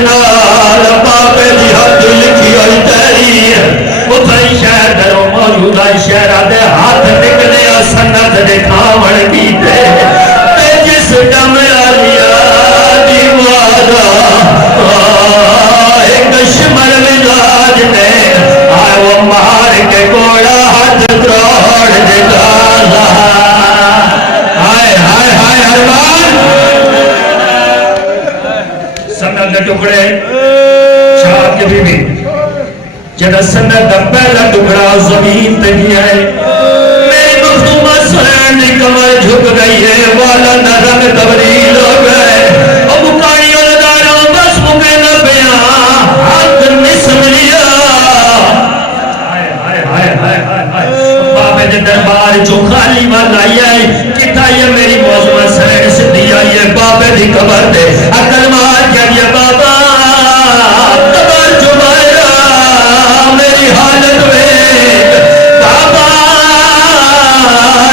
نال بابے دی حد لکھی ہوئی تیری اتھائی شہر دروں موجودہ شہرہ دے ہاتھ نکلے سنت دکھاون کی دے جس ڈم آلیا دیوارا ایک شمر مزاج نے آئے وہ مار کے گوڑا ہاتھ دروڑ دے گالا ہائے ہائے ہائے ارمان سنت دے ٹکڑے شاہ کے بی بی جدہ سنت دا پہلا ٹکڑا زمین پہ گیا ہے میری مختومہ سرین کمر جھک گئی ہے والا نرم تبریل ہو گئے اور مکانی اولداروں بس مکے نہ بیاں حق نسم لیا بابے دے دربار جو خالی والا ہے کتا یہ میری موضوع سرین سدھی آئی ہے بابے دی قبر دے اکل مار کیا دیا بابا قبر جو مائرہ میری حالت میں بابا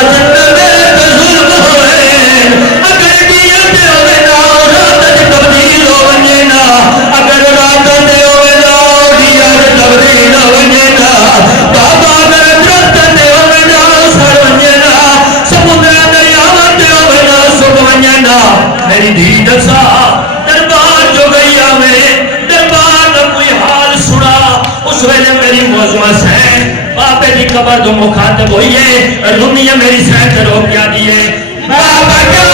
جنہ میں ظلم ہوئے اگر دیت ہوئے نا راتت تبدیل ہوئے نا اگر راتت ہوئے نا دیت تبدیل ہوئے نا بابا اگر درخت ہوئے نا سر ہوئے نا سمندر دریاوت ہوئے نا سب ہوئے نا میری دید سا دربار جو گئی آمیں دربار نہ کوئی حال سنا اس ویلے میری موضوع سے بابے دی قبر دو مخاطب ہوئی ہے رمیہ میری سینٹر ہو کیا دیئے بابا کیا